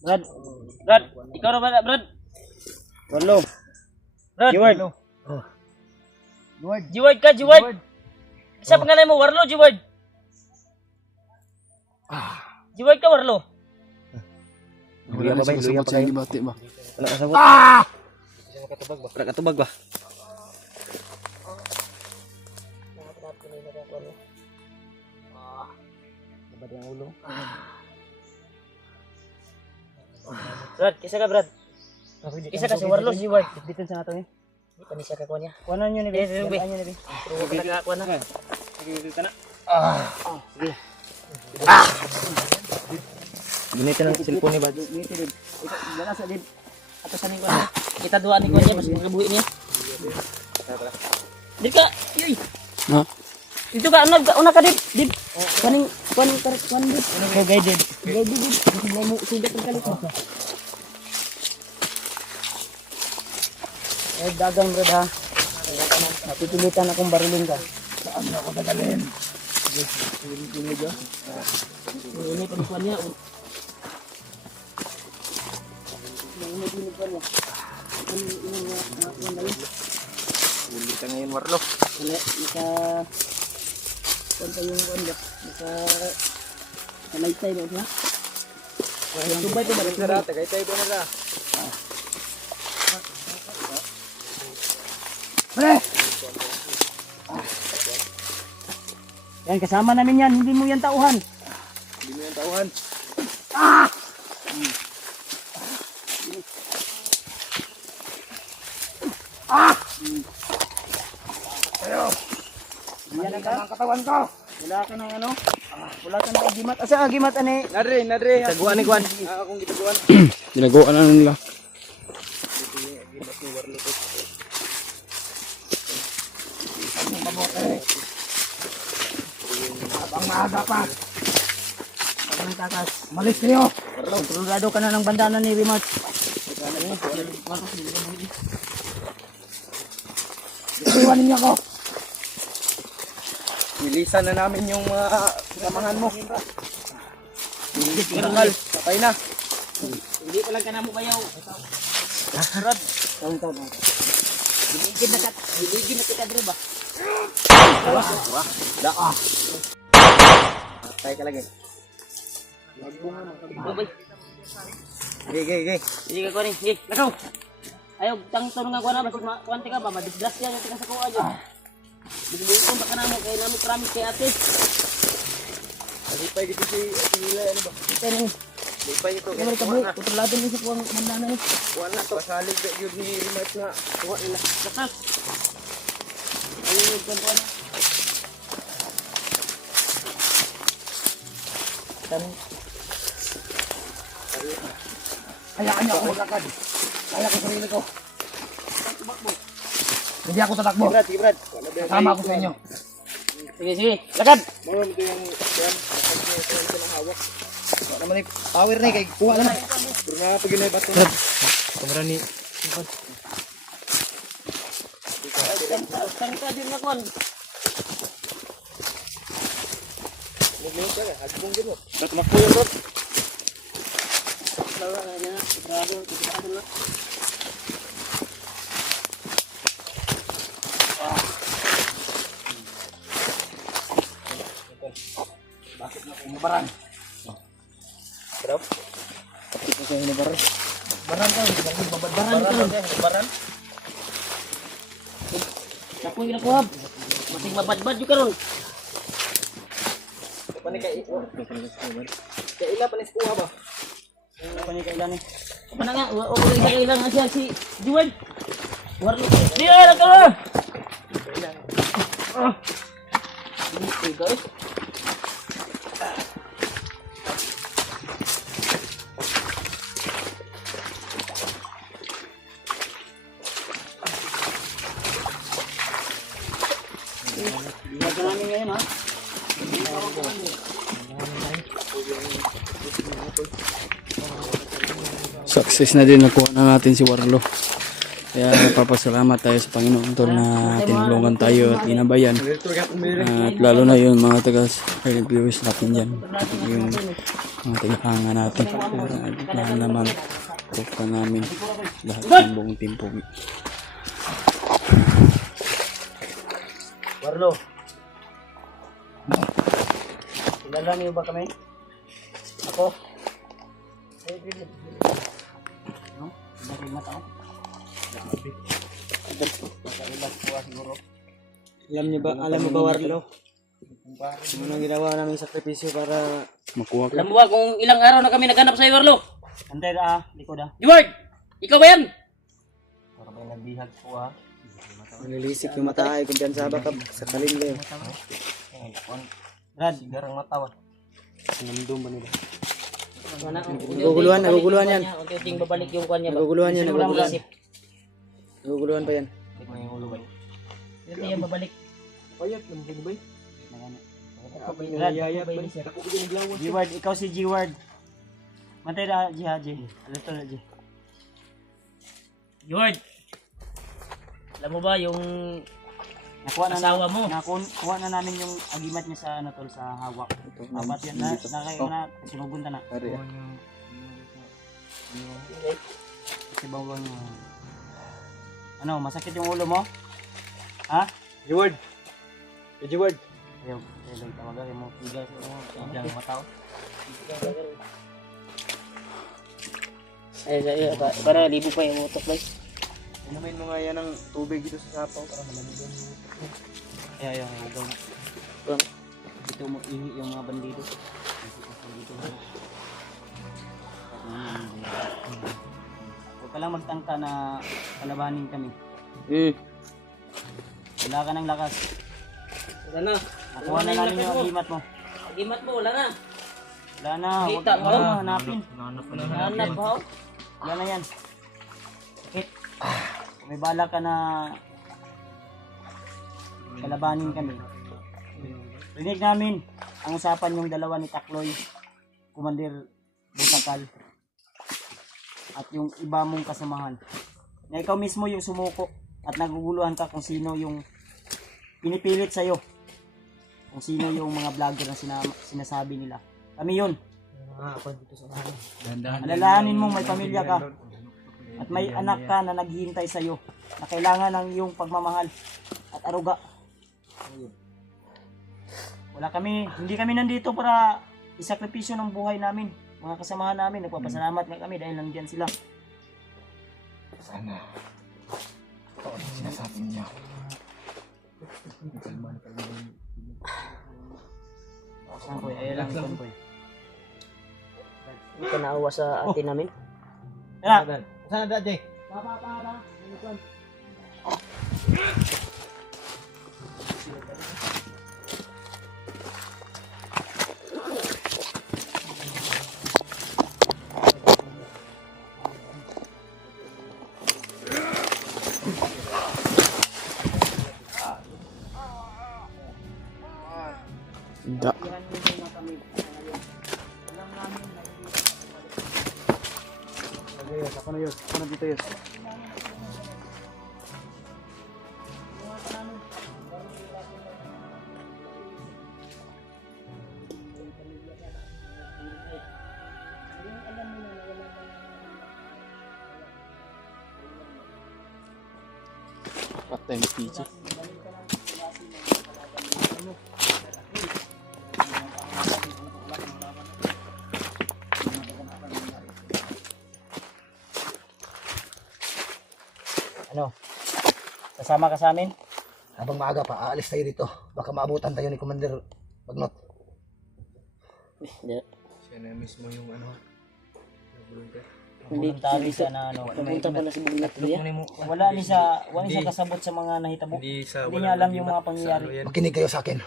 Brad. Brad, ikaw na ba, Brad? Warlo. Brad. Jiward. Jiward ka, Jiward. Isa pangalan mo, Warlo, Jiward. Jiward ka, Warlo. Luya ba ba? Luya pa kayo. Wala ka sabot. Wala ka tubag ba? Babad yung ulo. Brad, kisa ka, Brad. Kisa ka si Warlo, Jiward. Bitin sa nato eh. Hindi pa ni siya kakuha niya. Kuhanan nyo ni Eh, Be. Be. Kuhanan nyo ni Be. Pero ka nakakuha na. Sige, na. Sige. Gunitin ang cellphone ni Bad. Gunitin din. Dala sa din. Ato sa ning kuha niya. Kita duwa ni kuha niya, mas magabuhi niya. Dito ka, yoy. Ha? Dito ka, una ka, Dib. Kuhaning, Dib. Ko guided. Dib. Hindi mo sugat ang kalit. Eh, dagang Brad ha. Napipilitan akong barilin ka. Saan na ako tagalin? Ini pa ni kuha niya. Ulit ka ngayon, Warlo. Wala, kanta yung kuha niya. Nakalaytay ba siya? Subay ito ba? Tagay tayo ba na? Yan, kasama namin yan. Hindi mo yan tauhan. Hindi mo yan tauhan. Yan ang Katawan ko. wala ka ng ano? Wala ka ng agimat. Asa agimat ani? Nadre. Taguan ni Kwan. Akong gitaguan. Ginagawa na nila. Abang maaga pa. Ang takas. Malis kayo. Kontrolado ka na ng bandana ni Remote. Iwan niyo ako. Nilisan na namin yung mga samahan mo. Hindi tingal. Patay na. Hindi pa lang ka na mo bayaw. Rod. Biligin na kita dre ba? Daa. Patay ka lagi. Babay. Gay. Sige ka ko ni. Sige, lakaw. Ayaw, tang tulungan ko na. Basta kuwante ka ba? Madisgras yan yung tika sa kuha dyan. Bigyan ko baka namin. Kaya namin promise kay ate. Alipay gitu si Nila. Ano ba? Ito na yun. Alipay ito. Kaya ka buhi. Kontrolado niyo sa kuwang bandana ni. Kuwan na to. Pasalig na yun ni Remote nga. Kuha nila. Lakas. Ayun yung kuwan na. Hayaan niyo ako maglakad. Kaya ko sarili ko. Hindi ako tatakbo. Sige Brad. Kasama ako sa inyo. Sige. Lakad. Mga ito yung yan. Ito ng hawak. Wala naman yung power na kay kuha na. Pero nga pag yun ay bato. Kamera ni. Saan ka din na kuwan? Naglayong ka. Hagbong din mo. Ba't makpo yung Rod? Lawa na niya. Kontrolado na. Bakit na kung mabaran? Bro? Bakit na kung mabaran? Baran ka. Baran. Nakuha yung nakuha. Masing mabadbad yung karon. Panik kay kay ila panis kuha ba? Panik kay ilan eh. Mana nga? Ulit kay ilan nga siya si Juwan. Warlo. Diyan ka na. Ini guys. Ginagawa namin ngayon ha. Success na din nakuha na natin si Warlo. Kaya nagpapasalamat tayo sa Panginoon Tol na tinulungan tayo at inabayan. At lalo na yung mga taga silent viewers natin dyan. Yung mga tagahanga natin. Na naman tukta namin lahat ng buong team Pogi. Warlo. Kilala niyo ba kami? Ako? No? Hindi mata ko. Alam mo ba Warlo? Ano ang ginawa namin sakripisyo para Makuha ka. Alam mo ba kung ilang araw na kami naghanap sa iyo, Warlo? antay likod Jeward! Ikaw ba yan? Para ba nagbihag ko Nalilisik yung mata ay kumpiyansa ba ka sa kalimle. Brad, garang matawa. Sinamdum ba nila? Naguguluhan yan. Unti-unting babalik yung kanya. Naguguluhan yan, naguguluhan. Isip. Naguguluhan pa yan. Unti yan babalik. Payat, lambutin ba? G-Word, ikaw si G-Word. Matay na G ha, G. Alam to na G. Jeward! Alam mo ba yung Nakuha na asawa mo? Nakuha na namin yung agimat niya sa ano tol sa hawak. Apat yan na kayo na sinugunta na. Kasi bawang ano, masakit yung ulo mo? Ha? G-word. G-word. Ayaw, lang tawagan mo. Igang matao. Ay, para libo pa yung utok ba? Inumin mo nga yan ng tubig dito sa sapaw para malamig yung Ayaw, hugaw mo. Dito mo ihi yung mga bandido. Dito mo. Huwag ka lang magtangka na kalabanin kami. Wala ka ng lakas. Wala na. Nakuha na namin yung agimat mo. Agimat mo, wala na. Wala na. Huwag Kita ka mo. na hanapin. Hanap ba? Wala na yan. Sakit. Kung may bala ka na kalabanin kami. Rinig namin ang usapan yung dalawa ni Takloy, Commander Butakal, at yung iba mong kasamahan. Na ikaw mismo yung sumuko at naguguluhan ka kung sino yung pinipilit sa'yo. Kung sino yung mga vlogger na sinasabi nila. Kami yun. Alalahanin mong may pamilya ka at may anak ka na naghihintay sa'yo na kailangan ng iyong pagmamahal at aruga. Hindi kami nandito para isakripisyo ng buhay namin. Mga kasamahan namin, nagpapasalamat nga kami dahil nandiyan sila. sana. Ito ang sinasabi niya. Sampoy, ayaw lang sampoy. Hindi ka naawa sa atin namin. Tara! Sana da, Jay? Da. Ako na yun. Ako na dito yun. Patay ni PJ. Ano? Kasama ka sa amin? Habang maaga pa, aalis tayo dito. Baka maabutan tayo ni Commander Bagnot. Siya na mismo yung ano. Voluntary siya na ano. Pumunta pala si Bugnat niya. Wala siya kasabot sa mga nahitabo. Hindi niya alam yung mga pangyayari. Makinig kayo sa akin.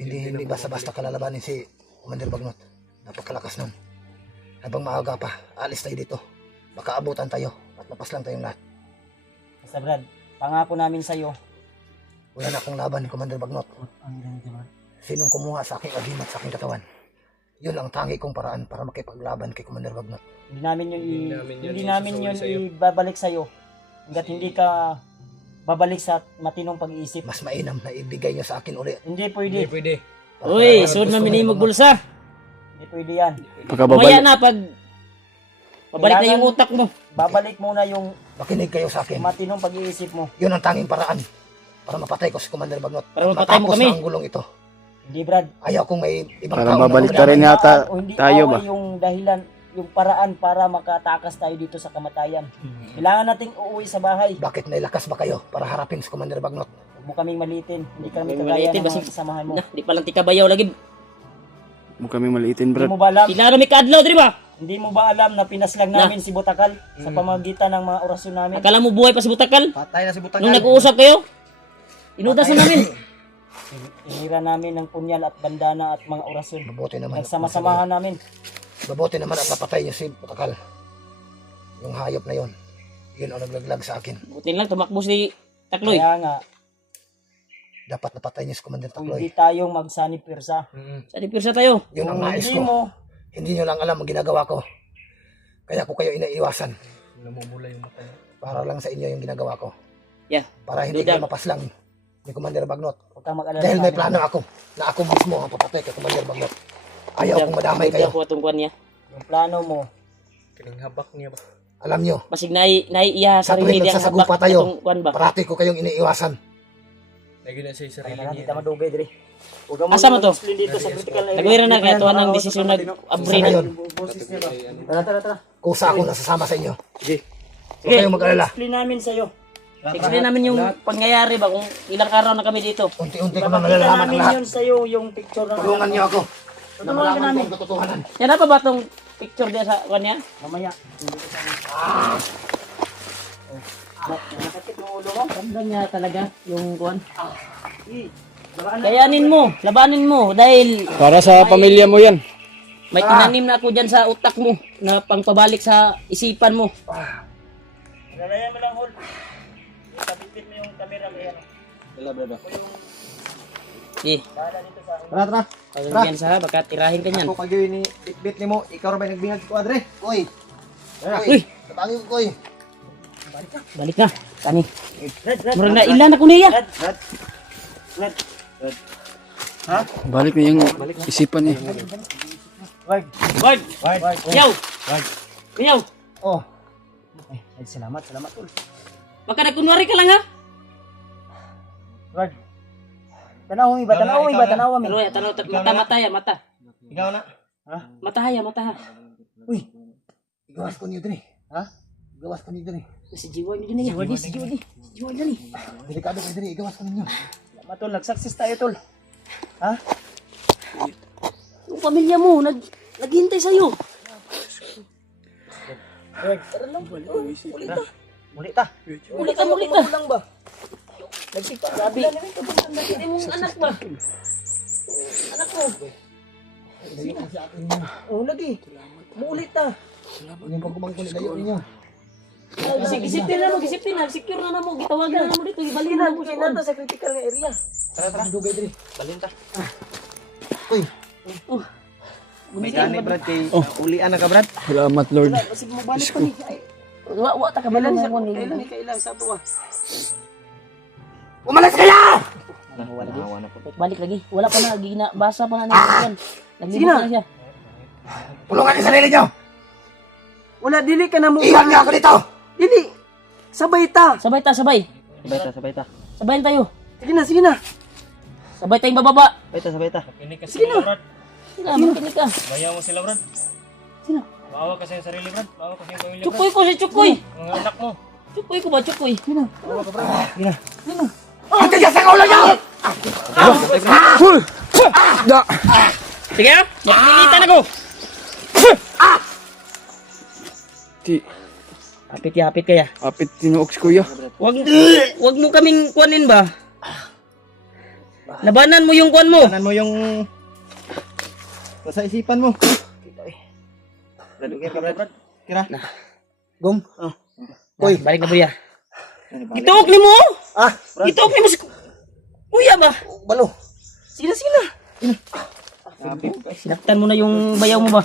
Hindi basta-basta kalalabanin si Commander Bagnot. Napakalakas nun. Habang maaga pa, aalis tayo dito. Baka abutan tayo at lapas lang tayong lahat. Basta Brad, pangako namin sa'yo. Wala na akong laban ni Commander Bagnot. Sinong kumuha sa aking agimat sa aking katawan? Yun ang tangi kong paraan para makipaglaban kay Commander Bagnot. Hindi namin yun ibabalik sa'yo. hanggat hindi ka babalik sa matinong pag-iisip. Mas mainam na ibigay nyo sa akin uli. Hindi pwede. Pwede. Uy, sunod na minimog bulsa. Hindi pwede yan. Maya Pagkababalik. na pag pabalik na yung utak mo. Babalik muna yung Makinig kayo sa akin. matinong pag-iisip mo. Yun ang tanging paraan para mapatay ko si Commander Bagnot. Para mapatay mo Matapos kami. na ang gulong ito. Hindi, Brad. Ayaw kong may ibang Parang tao na babalik ugali. ka rin yata O hindi tayo ba? away yung dahilan, yung paraan para makatakas tayo dito sa kamatayan. Kailangan nating uuwi sa bahay. Bakit may lakas ba kayo para harapin si Commander Bagnot? Huwag mo kaming malitin. Hindi kami Huwag kagaya maliitin, ng mga basta- kasamahan mo. Na, di pa lang tikabayaw lagi. Huwag kami maliitin, Hindi Brad. mo ba alam? Kilaro mi kadlaw, di ba? Hindi mo ba alam na pinaslang namin si Butakal sa pamagitan ng mga orasyon namin? Akala mo buhay pa si Butakal? Patay na si Butakal. Nung nag-uusap kayo? Inudasan namin. Inira namin ng punyal at bandana at mga orasyon. Mabuti naman. Nagsama-samahan namin. Mabuti naman at napatay niyo si Butakal. Yung hayop na yon. Yun ang naglaglag sa akin. Buti lang, tumakbo si Takloy. Kaya nga, Dapat napatay niyo si Commander kung Takloy. hindi tayong magsanipirsa, Sa dipirsa tayo. Yun ang kung nais hindi ko. mo, Hindi nyo lang alam ang ginagawa ko. Kaya ko kayo inaiwasan. Namumula yung mata niya. Para lang sa inyo yung ginagawa ko. Yeah. Para hindi Dudang. kayo mapaslang ni Commander Bagnot. huwag kang mag-alala. Dahil may sa akin. plano ako na ako mismo ang papatay kay Commander Bagnot. Ayaw kong madamay kayo. Ako atong kuan niya. Yung plano mo, Kining habak niya ba? Alam nyo, Basig naiiya Sa sa tuwing rin ang nagsasagupa habak tayo. atong kuan ba? parati ko kayong iniiwasan. Lagi na sa sarili kaya natin niya. tayo madugay, Dre. Huwag kang Asa mo to? mag-explain dito sa critical area. Nagwira na kaya tuwan ng desisyon nag-abri na. Ngayon, Tara, tara, tara. kusa ako nasasama sa inyo. Sige. Huwag kayong mag-alala. Explain namin sa'yo. Explain namin yung pangyayari ba kung ilang araw na kami dito. Unti-unti ko na Papakita nalalaman ang namin lahat. yun sa'yo, yung picture na Tulungan niyo ako. Na Tutulungan ka malaman ko namin. ang katotohanan. Yan na pa ba tong picture dia sa kuan niya? Mamaya. Nakakit mo ulo mo. Ramdam niya talaga yung kuan. Kayanin mo, labanin mo dahil Para sa pamilya mo yan. may tinanim na ako dyan sa utak mo na pangpabalik sa isipan mo. Lalayan mo lang, Hol. Kapitpit mo yung camera kaya. Eh, Bahala dito sa akin. Tara, tara. pagyan sa baka tirahin ka niyan. Ako kayo ni bitbit ni mo. Ikaw rin ba nagbingag ko, Adre? Koy, Uy, tatangi ko Koy. balik na. Kani. Red, red. Murag na ilan ako niya. Red, red. Red. Balik na yung isipan eh. Wag. Ward, Wag. yaw. Yaw. Oh. Ay, salamat, salamat, Hol. Baka nagkunwari ka lang ha. Wag. Tanaw mi ba? Tanaw mi ba? Tanaw mi. Pero ya, mata ya, mata. Ikaw na. Mata ha ya, mata ha. Uy, igawas ko niyo din eh. Ha? Igawas ko niyo din eh. Si Jiwa ni din ya. Si Jiwa ni. Si Jiwa ni. Delikado kayo din eh. Igawas ko ninyo. Salamat, Tol. Nag-success tayo, Tol. Ha? Yung pamilya mo naghihintay sa iyo. Wag. Muli ta. Muli ka, muli ka. Lang ba? Nagsikpa. Sabi, hindi mo anak ba? Anak mo. Oh, lagi. Muli ta. Yung pagkumang ko nilayo ninyo. Gisipin na mo, gisipin na. Secure na mo. Gitawagan na mo dito. Ibalin na mo sa kuwan. sa critical na area. Dugay din. Balinta. Uy, May gani, Brad, kay ulian na ka, Brad. Salamat, Lord. Kasi mo balik pa ni. Ay, Wa ta ka malang mo ni. kailan sa tuwa. umalis kayo! Nahawa na po. Balik lagi. Wala pa na basa pa na yan. Naglibot na siya. Tulungan niyo sarili niyo! Wala, dili ka na mo. Iwan niyo ako dito! Dili. Sabay ta. Sabay ta, sabay. Sabay ta. Sabayan tayo. Sige na, sige na. Sabay tayong bababa. Sabay ta. Ini kasi Sige na. Brad. Sina, makinig ka. Bayaw mo sila, Brad. Sino? Maawa kasi yung sarili, Brad. Maawa kasi yung pamilya, Brad. Chukoy ko si Chukoy. Mga anak mo. Chukoy ko ba, Chukoy? Ang tigas ng ulo niyo! Sige ah. Napilitan ako. Ti, Hapit kaya. apit tinuok si kuya. Wag mo kaming kuanin ba? Labanan mo yung kuan mo. Tanan mo yung sa isipan mo. Brad, okay ka, Brad? Kira. Gum. Koy, balik na buya. Ituok ni mo. Ituok ni mo si Kuya ba? Balo. Sina. Sinaptan mo na yung bayaw mo ba?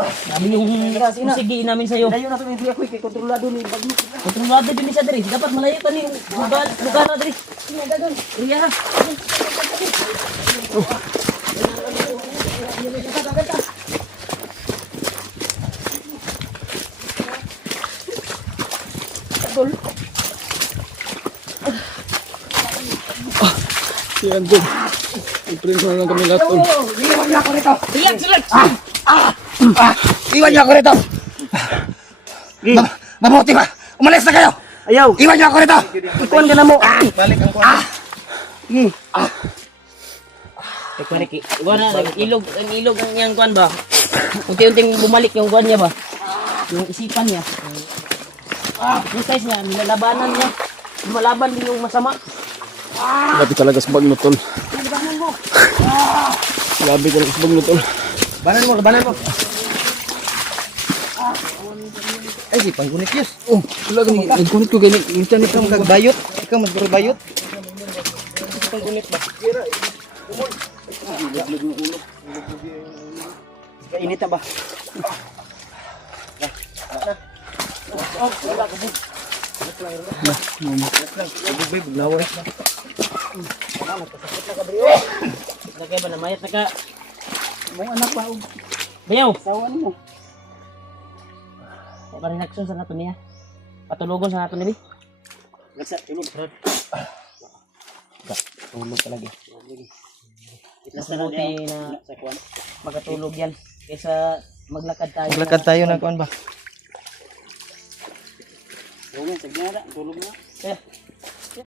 Sabi yung sige namin sa'yo. Dayo na to hindi ako kay kontrolado ni Bagnot. Kontrolado din siya diri. Dapat malayo pa ni lugar na diri. Sino dagan? Iya. Yan din. I-print na lang kami lahat tol. Iwan niyo ako rito! Iyak sila. Iwan niyo ako rito! Mabuti ba? Umalis na kayo! Ayaw. Iwan niyo ako rito! Kuan ka na mo. Balik ang kuha. Eh kuan ki. Kuan na ilog ang yang kuan ba. Unti-unting bumalik yung kuan niya ba. Yung isipan niya. Yung size niya, nilalabanan niya. Lumalaban din yung masama. Grabe talaga sa Bagnot tol. Grabe talaga sa Bagnot tol. Labanan mo. Ay, si panggunit yus. Oh, wala gani. Nagkunit ko gani. Internet Ikaw magbayot. Ikaw magbayot. Kainit na ba? Lagay ba na mayat na ka? Mo anak ba? Bayaw. Sawan mo. Ay ba reaction sa nato niya? Patulugon sa nato ni. Nagsa tulog. Tulog talaga. Mas mabuti na magatulog yan kaysa maglakad tayo. Maglakad tayo ng kuan ba? Tulog, sige na, tulog na. Eh,